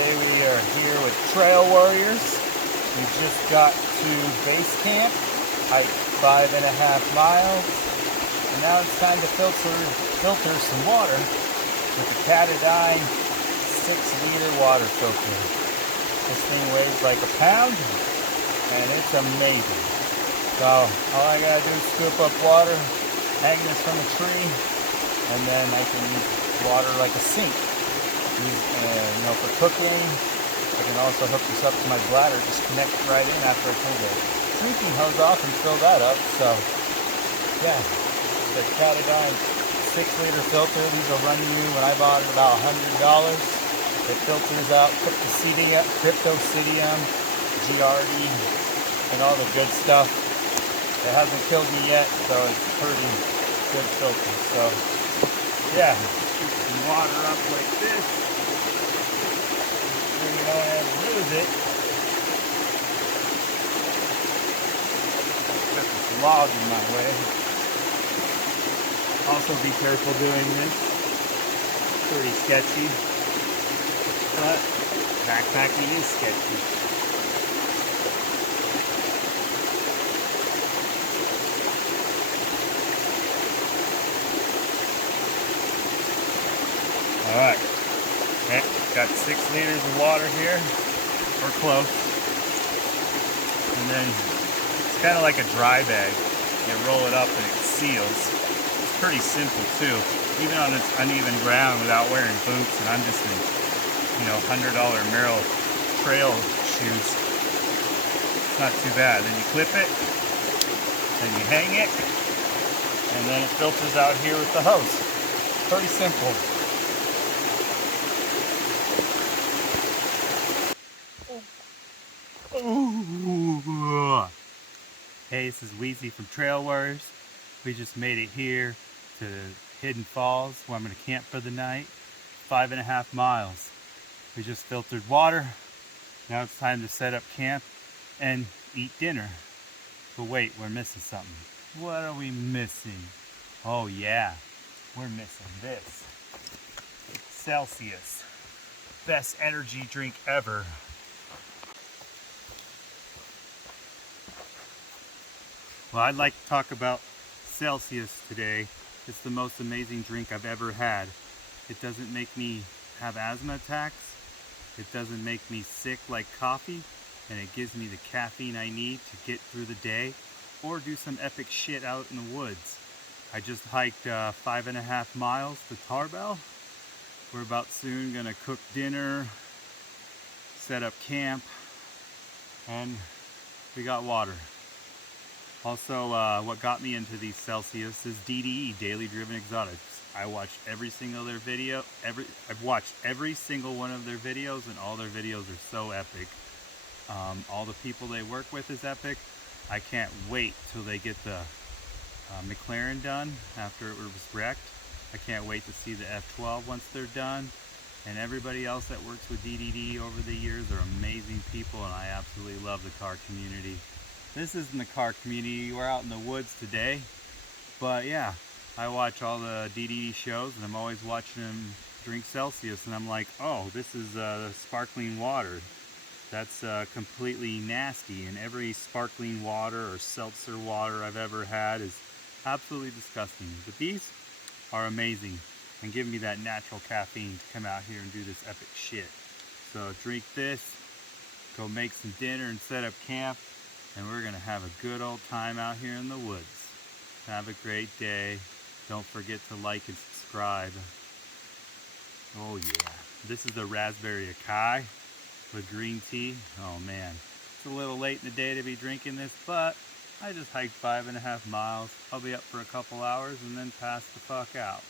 Today we are here with Trail Warriors. We just got to base camp, hiked 5.5 miles, and now it's time to filter some water with the Katadyn 6-liter water filter. This thing weighs like a pound, and it's amazing. So all I gotta do is scoop up water, hang this from a tree, and then I can use water like a sink. For cooking. I can also hook this up to my bladder, just connect it right in after I pull the drinking hose off and fill that up. So yeah, the Katadyn 6-liter filter. These will run you, when I bought it, about $100. It filters out cryptocidium, GRD, and all the good stuff. It hasn't killed me yet, so it's a pretty good filter. So yeah, scoop some water up like this. So you don't have to lose it. Got this log in my way. Also be careful doing this. Pretty sketchy. But backpacking is sketchy. Alright. Okay, got 6 liters of water here, or close. And then it's kind of like a dry bag. You roll it up and it seals. It's pretty simple too, even on its uneven ground without wearing boots. And I'm just in, $100 Merrell trail shoes. It's not too bad. Then you clip it, then you hang it, and then it filters out here with the hose. Pretty simple. Ooh. Hey, this is Wheezy from Trail Warriors. We just made it here to Hidden Falls, where I'm going to camp for the night. 5.5 miles. We just filtered water. Now it's time to set up camp and eat dinner. But wait, we're missing something. What are we missing? Oh yeah, we're missing this. Celsius. Best energy drink ever. Well, I'd like to talk about Celsius today. It's the most amazing drink I've ever had. It doesn't make me have asthma attacks. It doesn't make me sick like coffee. And it gives me the caffeine I need to get through the day or do some epic shit out in the woods. I just hiked 5.5 miles to Tarbell. We're about soon gonna cook dinner, set up camp, and we got water. Also, what got me into these Celsius is DDE, Daily Driven Exotics. I watched every single their video. I've watched every single one of their videos, and all their videos are so epic. All the people they work with is epic. I can't wait till they get the McLaren done after it was wrecked. I can't wait to see the F12 once they're done. And everybody else that works with DDD over the years are amazing people, and I absolutely love the car community. This isn't the car community. We're out in the woods today. But yeah, I watch all the DDD shows, and I'm always watching them drink Celsius, and I'm like, oh, this is sparkling water. That's completely nasty, and every sparkling water or seltzer water I've ever had is absolutely disgusting. But these are amazing and give me that natural caffeine to come out here and do this epic shit. So drink this, go make some dinner and set up camp, and we're gonna have a good old time out here in the woods. Have a great day. Don't forget to like and subscribe. Oh yeah. This is the raspberry acai with green tea. Oh man, it's a little late in the day to be drinking this, but I just hiked 5.5 miles. I'll be up for a couple hours and then pass the fuck out.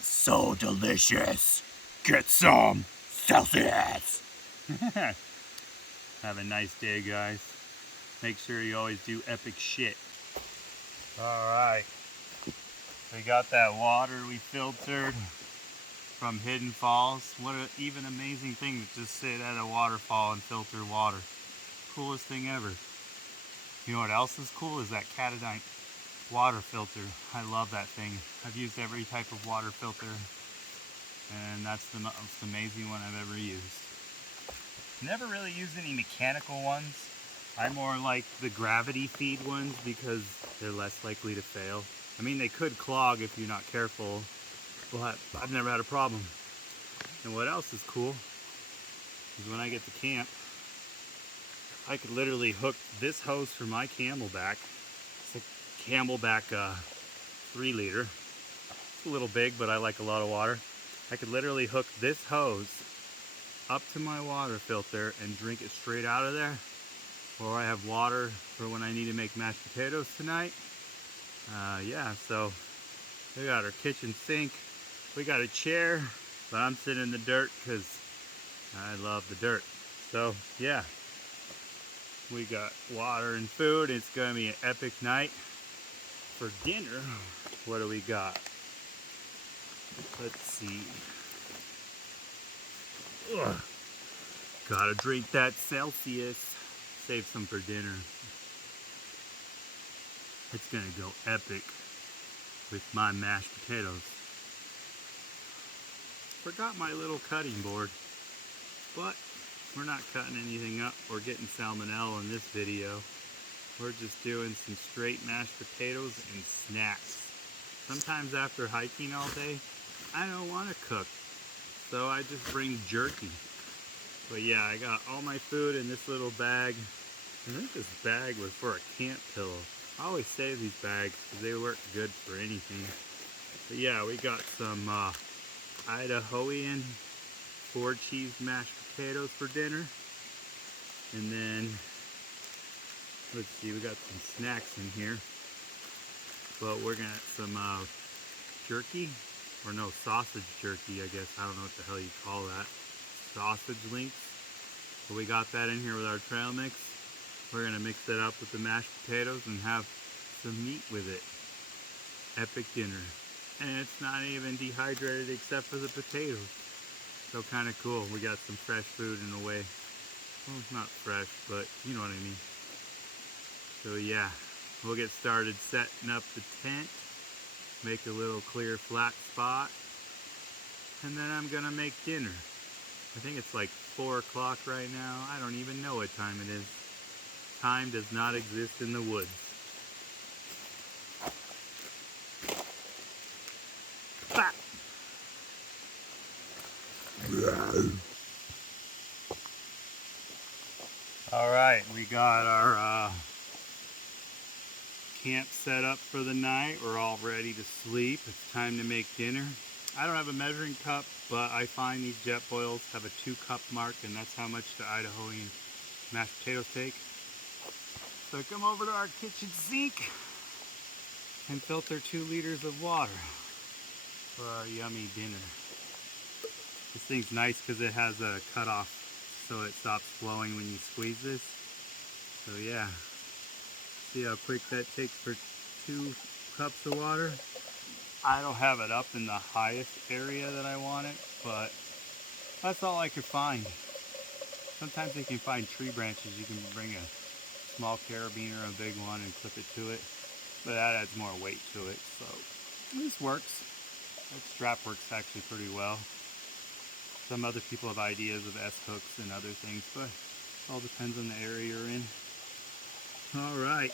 So delicious. Get some Celsius. Have a nice day, guys. Make sure you always do epic shit. Alright. We got that water we filtered from Hidden Falls. What an even amazing thing to just sit at a waterfall and filter water. Coolest thing ever. You know what else is cool is that Catadite water filter. I love that thing. I've used every type of water filter, and that's the most amazing one I've ever used. Never really used any mechanical ones. I more like the gravity feed ones because they're less likely to fail. I mean, they could clog if you're not careful, but I've never had a problem. And what else is cool is when I get to camp, I could literally hook this hose for my Camelback. It's a Camelback 3 liter. It's a little big, but I like a lot of water. I could literally hook this hose up to my water filter and drink it straight out of there. Or I have water for when I need to make mashed potatoes tonight. Yeah, so we got our kitchen sink. We got a chair, but I'm sitting in the dirt because I love the dirt. So yeah, we got water and food. It's gonna be an epic night. For dinner, what do we got? Let's see. Ugh. Gotta drink that Celsius. Save some for dinner. It's gonna go epic with my mashed potatoes. Forgot my little cutting board, but we're not cutting anything up or getting salmonella in this video. We're just doing some straight mashed potatoes and snacks. Sometimes after hiking all day, I don't want to cook, so I just bring jerky. But yeah, I got all my food in this little bag. I think this bag was for a camp pillow. I always save these bags because they work good for anything. But yeah, we got some Idahoan 4-cheese mashed potatoes for dinner. And then, let's see, we got some snacks in here. But we're gonna have some jerky, or no, sausage jerky, I guess. I don't know what the hell you call that. Sausage links. But we got that in here with our trail mix. We're gonna mix that up with the mashed potatoes and have some meat with it. Epic dinner. And it's not even dehydrated except for the potatoes. So kind of cool. We got some fresh food in a way. Well, it's not fresh, but you know what I mean. So yeah, we'll get started setting up the tent. Make a little clear flat spot. And then I'm gonna make dinner. I think it's like 4 o'clock right now. I don't even know what time it is. Time does not exist in the woods. Bah! All right, we got our camp set up for the night. We're all ready to sleep. It's time to make dinner. I don't have a measuring cup, but I find these jet boils have a 2-cup mark, and that's how much the Idahoan mashed potatoes take. So come over to our kitchen sink and filter 2 liters of water for our yummy dinner. This thing's nice because it has a cutoff so it stops flowing when you squeeze this. So yeah, see how quick that takes for 2 cups of water. I don't have it up in the highest area that I want it, but that's all I could find. Sometimes you can find tree branches. You can bring a small carabiner or a big one and clip it to it, but that adds more weight to it. So this works. That strap works actually pretty well. Some other people have ideas of S-hooks and other things, but it all depends on the area you're in. All right.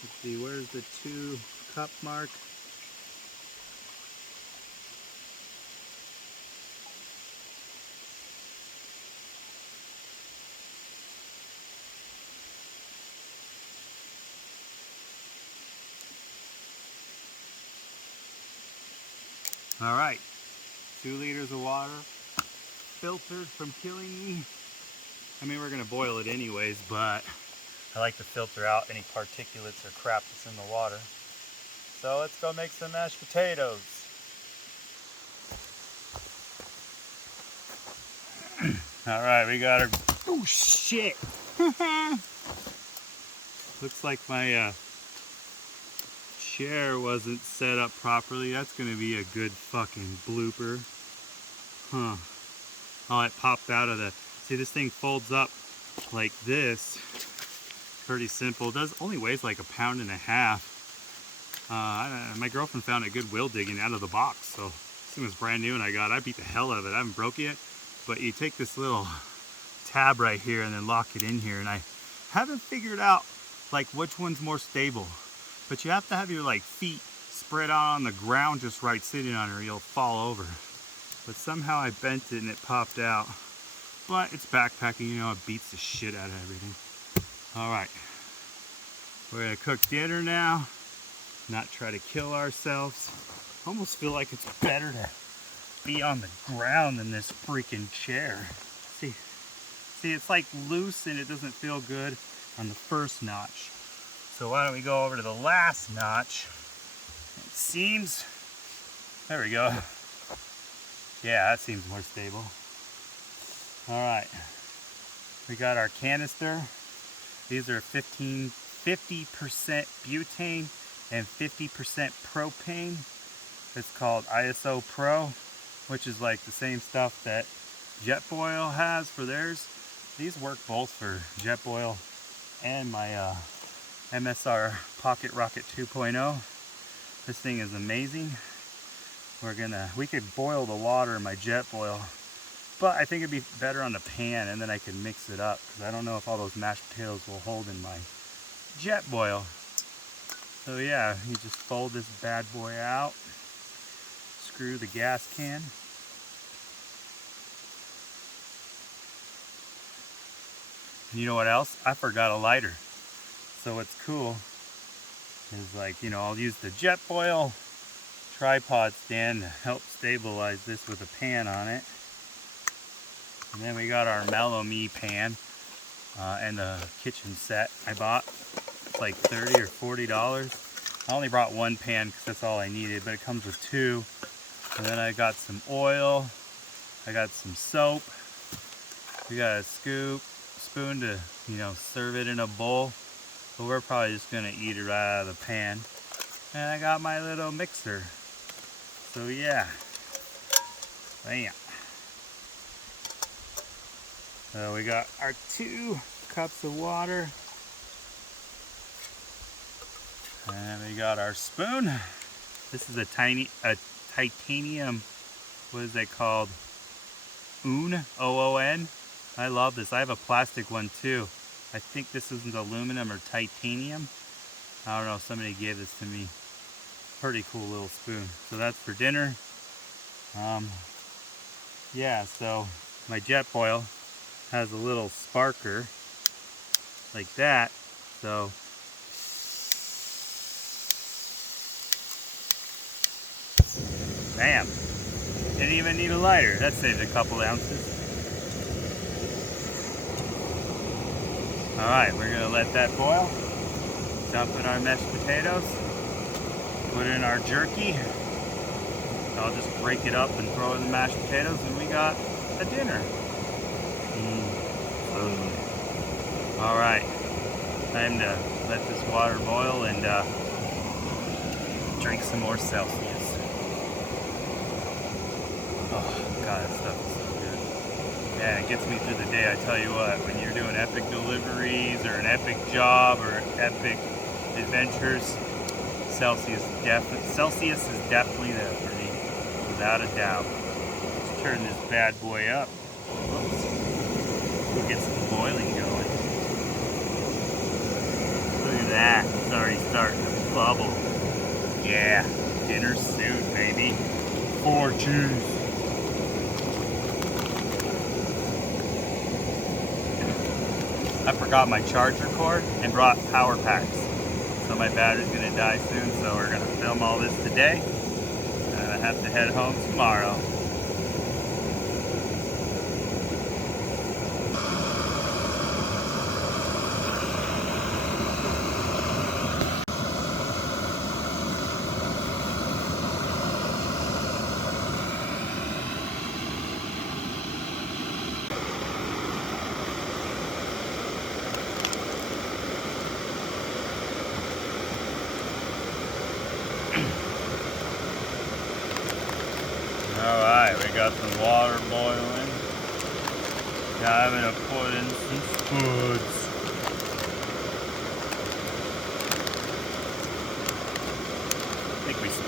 Let's see, where's the 2-cup mark? All right, 2 liters of water, filtered from killing me. I mean, we're gonna boil it anyways, but I like to filter out any particulates or crap that's in the water. So let's go make some mashed potatoes. All right, we got our, oh shit. Looks like my chair wasn't set up properly. That's gonna be a good fucking blooper. Huh. Oh, it popped out of the, see, this thing folds up like this. pretty simple. It only weighs like 1.5 pounds. My girlfriend found it at Goodwill digging out of the box, so this thing was brand new and I beat the hell out of it. I haven't broke it yet, but you take this little tab right here and then lock it in here, and I haven't figured out like which one's more stable, but you have to have your like feet spread out on the ground just right sitting on it or you'll fall over. But somehow I bent it and it popped out. But it's backpacking, you know, it beats the shit out of everything. All right, we're gonna cook dinner now, not try to kill ourselves. Almost feel like it's better to be on the ground than this freaking chair. See, it's like loose and it doesn't feel good on the first notch. So why don't we go over to the last notch? It seems, there we go. Yeah, that seems more stable. All right, we got our canister. These are 50% butane and 50% propane. It's called ISO Pro, which is like the same stuff that Jetboil has for theirs. These work both for Jetboil and my MSR Pocket Rocket 2.0. This thing is amazing. We could boil the water in my Jetboil, but I think it'd be better on the pan, and then I can mix it up, because I don't know if all those mashed potatoes will hold in my Jetboil. So yeah, you just fold this bad boy out, screw the gas can. And you know what else? I forgot a lighter. So what's cool is, like, you know, I'll use the Jetboil tripod stand to help stabilize this with a pan on it. And then we got our Mellow Me pan and the kitchen set I bought. It's like $30 or $40. I only brought one pan because that's all I needed, but it comes with two. And then I got some oil, I got some soap, we got a spoon to, you know, serve it in a bowl, but we're probably just gonna eat it right out of the pan. And I got my little mixer. So yeah, bam. So we got our 2 cups of water, and we got our spoon. This is a titanium, what is that called? O-O-N. I love this. I have a plastic one too. I think this isn't aluminum or titanium. I don't know, somebody gave this to me. Pretty cool little spoon. So that's for dinner. Yeah, so my Jetboil has a little sparker like that. So bam. Didn't even need a lighter. That saved a couple ounces. Alright, we're gonna let that boil. Dump in our mashed potatoes. Put in our jerky. I'll just break it up and throw in the mashed potatoes, and we got a dinner. Alright, time to let this water boil and drink some more Celsius. Oh god, that stuff is so good. Yeah, it gets me through the day. I tell you what, when you're doing epic deliveries or an epic job or epic adventures, Celsius is definitely there for me, without a doubt. Let's turn this bad boy up. Whoops. We'll get some boiling going. Look at that, it's already starting to bubble. Yeah, dinner soon, baby. 4 cheese. I forgot my charger cord and brought power packs. So my battery's gonna die soon, so we're gonna film all this today. And I have to head home tomorrow. Alright, we got some water boiling. Now I'm gonna put in some spuds.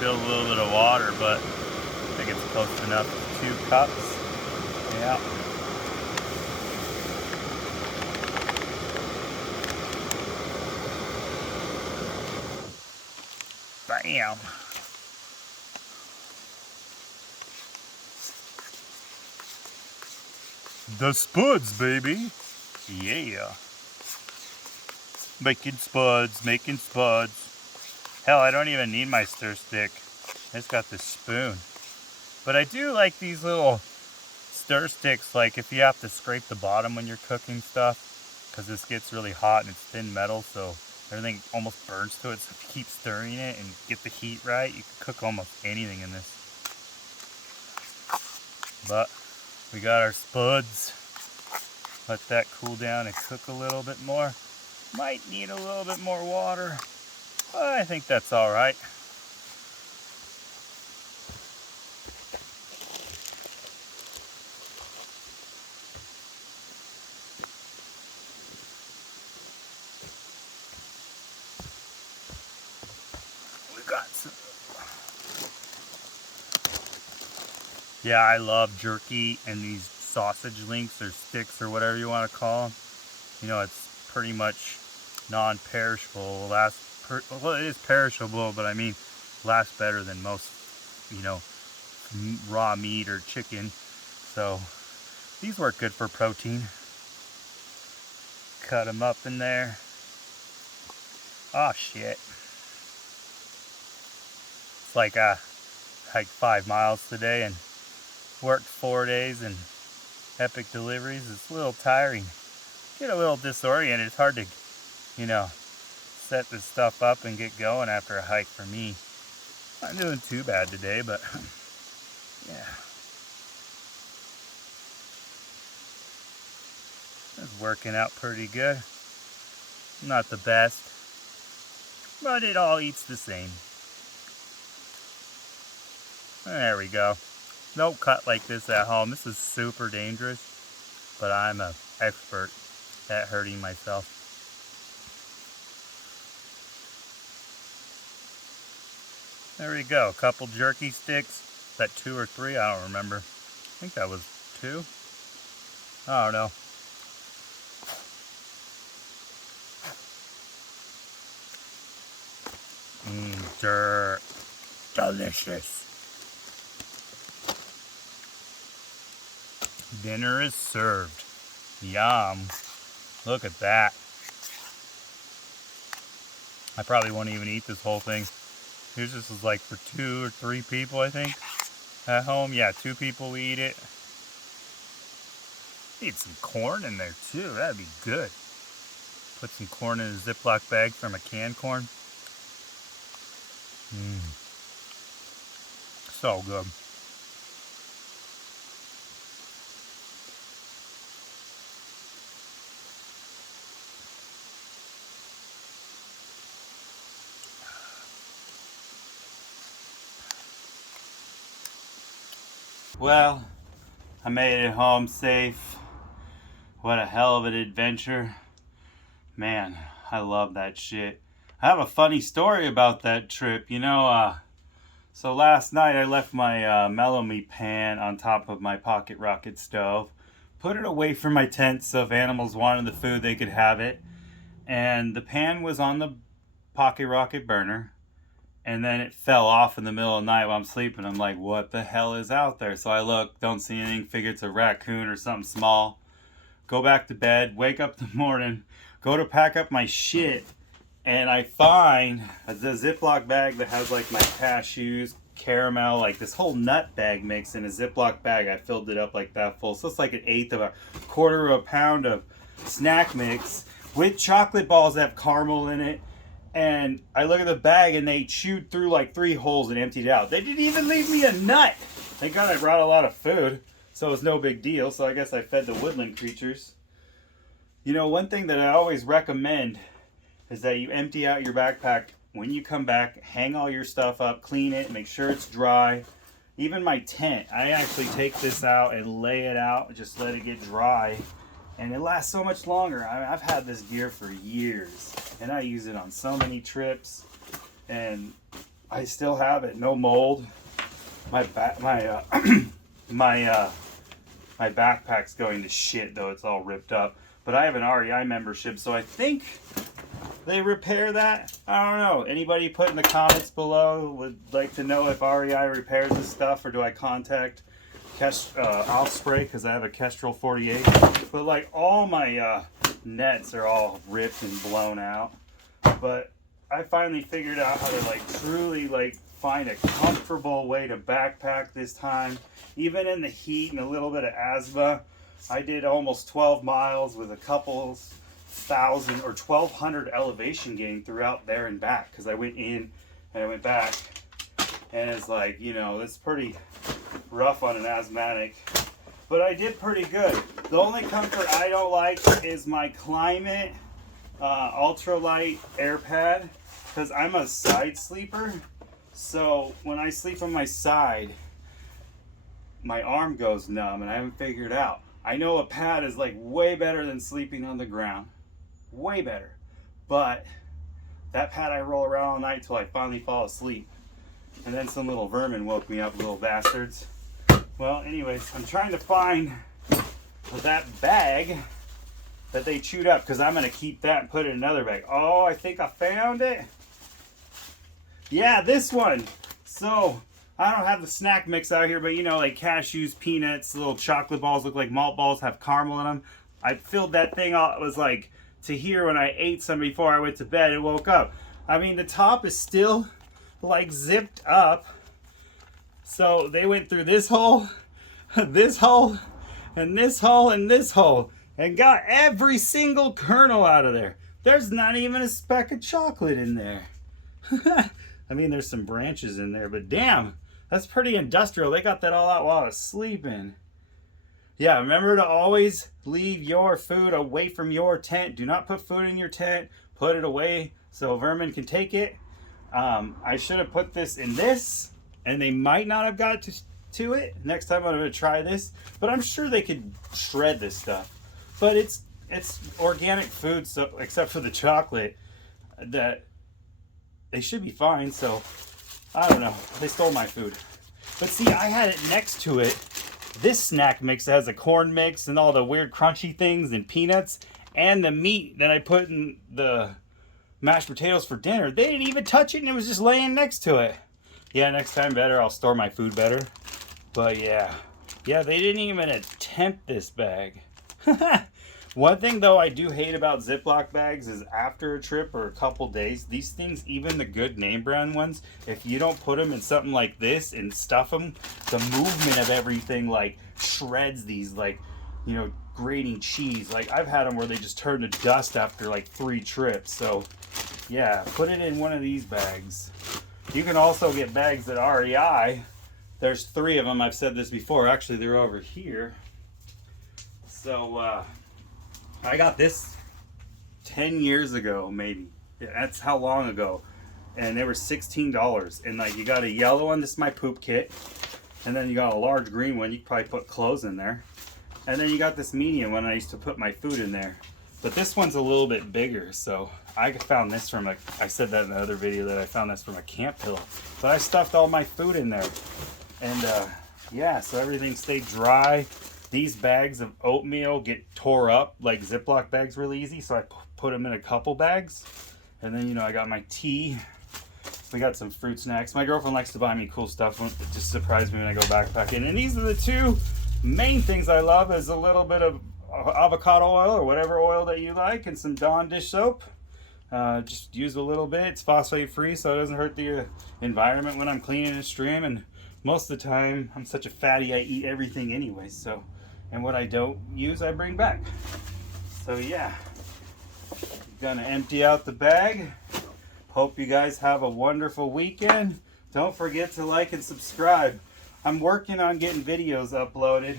spilled a little bit of water, but I think it's close enough. 2 cups. Yeah. Bam. The spuds, baby. Yeah. Making spuds, making spuds. Hell, I don't even need my stir stick. I just got this spoon. But I do like these little stir sticks, like if you have to scrape the bottom when you're cooking stuff, because this gets really hot and it's thin metal, so everything almost burns to it. So if you keep stirring it and get the heat right, you can cook almost anything in this. But we got our spuds. Let that cool down and cook a little bit more. Might need a little bit more water, but I think that's all right. We got some. Yeah, I love jerky and these sausage links or sticks or whatever you want to call them. You know, it's pretty much non-perishable. Well, it is perishable, but I mean, lasts better than most, you know, raw meat or chicken. So these work good for protein. Cut them up in there. Oh shit! It's like I hiked 5 miles today and worked 4 days and epic deliveries. It's a little tiring. Get a little disoriented. It's hard to, you know, set this stuff up and get going after a hike for me. Not doing too bad today, but yeah. It's working out pretty good. Not the best, but it all eats the same. There we go. Don't cut like this at home. This is super dangerous, but I'm an expert at hurting myself. There we go. A couple jerky sticks. Is that 2 or 3? I don't remember. I think that was 2. I don't know. Dirt. Delicious. Dinner is served. Yum. Look at that. I probably won't even eat this whole thing. Here's this is like for 2 or 3 people, I think. At home, yeah, 2 people eat it. Need some corn in there too. That'd be good. Put some corn in a Ziploc bag from a canned corn. So good. Well, I made it home safe. What a hell of an adventure. Man, I love that shit. I have a funny story about that trip. You know, so last night I left my mellow meat pan on top of my pocket rocket stove. Put it away from my tent so if animals wanted the food they could have it. And the pan was on the pocket rocket burner. And then it fell off in the middle of the night while I'm sleeping. I'm like, what the hell is out there? So I look, don't see anything, figure it's a raccoon or something small. Go back to bed, wake up in the morning, go to pack up my shit, and I find a Ziploc bag that has like my cashews, caramel, like this whole nut bag mix in a Ziploc bag. I filled it up like that full. So it's like 1/8 of a quarter of a pound of snack mix with chocolate balls that have caramel in it. And I look at the bag and they chewed through like 3 holes and emptied it out. They didn't even leave me a nut. Thank God I brought a lot of food, so it was no big deal. So I guess I fed the woodland creatures. You know, one thing that I always recommend is that you empty out your backpack when you come back, hang all your stuff up, clean it, make sure it's dry. Even my tent, I actually take this out and lay it out, just let it get dry. And it lasts so much longer. I've had this gear for years, and I use it on so many trips. And I still have it, no mold. My my backpack's going to shit though, it's all ripped up. But I have an REI membership, so I think they repair that. I don't know. Anybody put in the comments below would like to know if REI repairs this stuff, or do I contact Osprey because I have a Kestrel 48. But like all my nets are all ripped and blown out. But I finally figured out how to like truly like find a comfortable way to backpack this time, even in the heat and a little bit of asthma. I did almost 12 miles with a couple thousand or 1,200 elevation gain throughout there and back, because I went in and I went back, and it's like, you know, it's pretty rough on an asthmatic, but I did pretty good. The only comfort I don't like is my Climate ultralight air pad, because I'm a side sleeper. So when I sleep on my side, my arm goes numb, and I haven't figured out. I know a pad is like way better than sleeping on the ground, way better, but that pad I roll around all night till I finally fall asleep, and then some little vermin woke me up, little bastards. Well, anyways, I'm trying to find that bag that they chewed up, because I'm going to keep that and put it in another bag. Oh, I think I found it. Yeah, this one. So I don't have the snack mix out here, but you know, like cashews, peanuts, little chocolate balls, look like malt balls, have caramel in them. I filled that thing all, it was like to here when I ate some before I went to bed and woke up. I mean, the top is still like zipped up. So they went through this hole, this hole, and this hole, and this hole, and got every single kernel out of there. There's not even a speck of chocolate in there. I mean, there's some branches in there, but damn, that's pretty industrial. They got that all out while I was sleeping. Yeah, remember to always leave your food away from your tent. Do not put food in your tent. Put it away so vermin can take it. I should have put this in this, and they might not have got to it. Next time I'm going to try this, but I'm sure they could shred this stuff. But it's organic food, so except for the chocolate, that they should be fine. So I don't know, they stole my food. But see, I had it next to it, this snack mix that has a corn mix and all the weird crunchy things and peanuts, and the meat that I put in the mashed potatoes for dinner. They didn't even touch it, and it was just laying next to it. Yeah, next time better, I'll store my food better. But yeah, they didn't even attempt this bag. One thing though I do hate about Ziploc bags is after a trip or a couple days, these things, even the good name brand ones, if you don't put them in something like this and stuff them, the movement of everything like shreds these, like, you know, grating cheese. Like I've had them where they just turn to dust after like 3 trips. So yeah, put it in one of these bags. You can also get bags at REI. There's 3 of them. I've said this before. Actually, they're over here. So I got this 10 years ago, maybe. Yeah, that's how long ago. And they were $16. And like, you got a yellow one, this is my poop kit. And then you got a large green one, you could probably put clothes in there. And then you got this medium one, I used to put my food in there. But this one's a little bit bigger, so I found this from I said that in the other video that I found this from a camp pillow. But I stuffed all my food in there. And yeah, so everything stayed dry. These bags of oatmeal get tore up like Ziploc bags really easy, so I put them in a couple bags. And then, you know, I got my tea. We got some fruit snacks. My girlfriend likes to buy me cool stuff. It just surprised me when I go backpacking. And these are the 2 main things I love, is a little bit of avocado oil or whatever oil that you like, and some Dawn dish soap. Just use a little bit. It's phosphate free, so it doesn't hurt the environment when I'm cleaning the stream. And most of the time, I'm such a fatty, I eat everything anyway. So, and what I don't use, I bring back. So yeah, gonna empty out the bag. Hope you guys have a wonderful weekend. Don't forget to like and subscribe. I'm working on getting videos uploaded,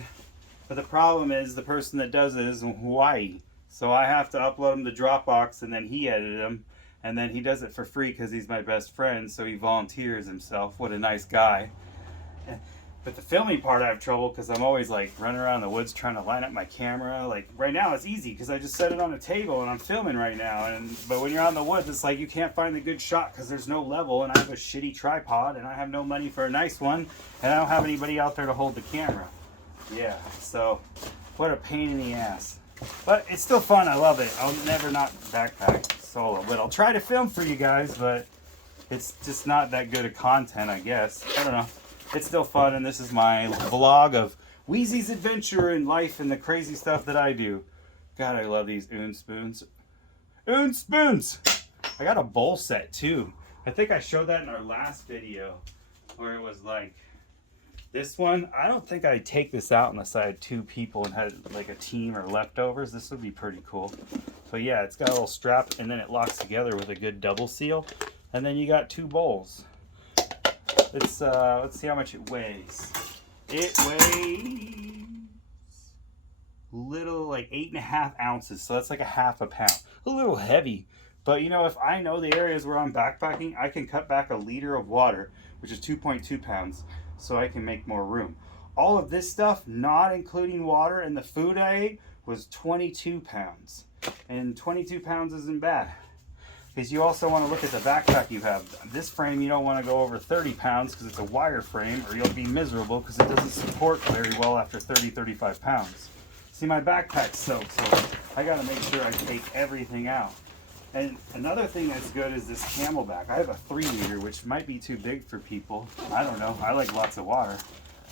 but the problem is the person that does it is in Hawaii. So I have to upload them to Dropbox, and then he edited them, and then he does it for free because he's my best friend, so he volunteers himself. What a nice guy. But the filming part I have trouble because I'm always like running around the woods trying to line up my camera. Like right now it's easy because I just set it on a table and I'm filming right now. But when you're out in the woods, it's like you can't find a good shot because there's no level, and I have a shitty tripod and I have no money for a nice one, and I don't have anybody out there to hold the camera. Yeah, so what a pain in the ass. But it's still fun. I love it. I'll never not backpack solo, but I'll try to film for you guys, but it's just not that good of content, I guess. I don't know. It's still fun, and this is my vlog of WHEEZY'S adventure in life and the crazy stuff that I do. God, I love these Oon spoons. Oon spoons! I got a bowl set too. I think I showed that in our last video where it was like this one. I don't think I'd take this out unless I had 2 people and had like a team or leftovers. This would be pretty cool. But yeah, it's got a little strap and then it locks together with a good double seal. And then you got 2 bowls. Let's see how much it weighs. It weighs little like 8.5 ounces, so that's like a half a pound. A little heavy, but you know, if I know the areas where I'm backpacking, I can cut back a liter of water, which is 2.2 pounds, so I can make more room. All of this stuff, not including water and the food I ate, was 22 pounds. And 22 pounds isn't bad. Because you also want to look at the backpack you have. This frame, you don't want to go over 30 pounds because it's a wire frame, or you'll be miserable because it doesn't support very well after 35 pounds. See, my backpack's soaked, so I got to make sure I take everything out. And another thing that's good is this Camelback. I have a 3 liter, which might be too big for people. I don't know. I like lots of water.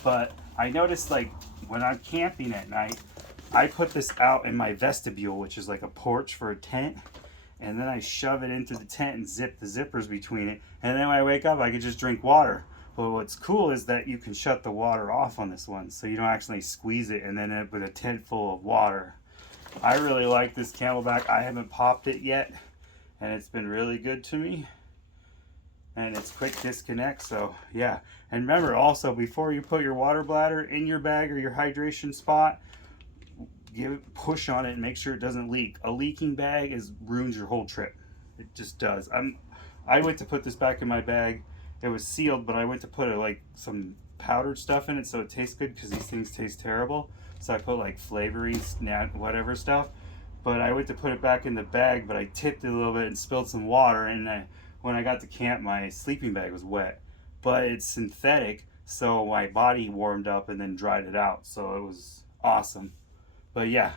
But I noticed, like, when I'm camping at night, I put this out in my vestibule, which is like a porch for a tent. And then I shove it into the tent and zip the zippers between it. And then when I wake up, I can just drink water. But what's cool is that you can shut the water off on this one, so you don't actually squeeze it and then end up with a tent full of water. I really like this Camelback. I haven't popped it yet, and it's been really good to me. And it's quick disconnect, so yeah. And remember also, before you put your water bladder in your bag or your hydration spot, push on it and make sure it doesn't leak. A leaking bag ruins your whole trip. It just does. I went to put this back in my bag. It was sealed, but I went to put some powdered stuff in it so it tastes good, because these things taste terrible. So I put like flavoring, whatever stuff. But I went to put it back in the bag, but I tipped it a little bit and spilled some water. And when I got to camp, my sleeping bag was wet. But it's synthetic, so my body warmed up and then dried it out. So it was awesome. But yeah,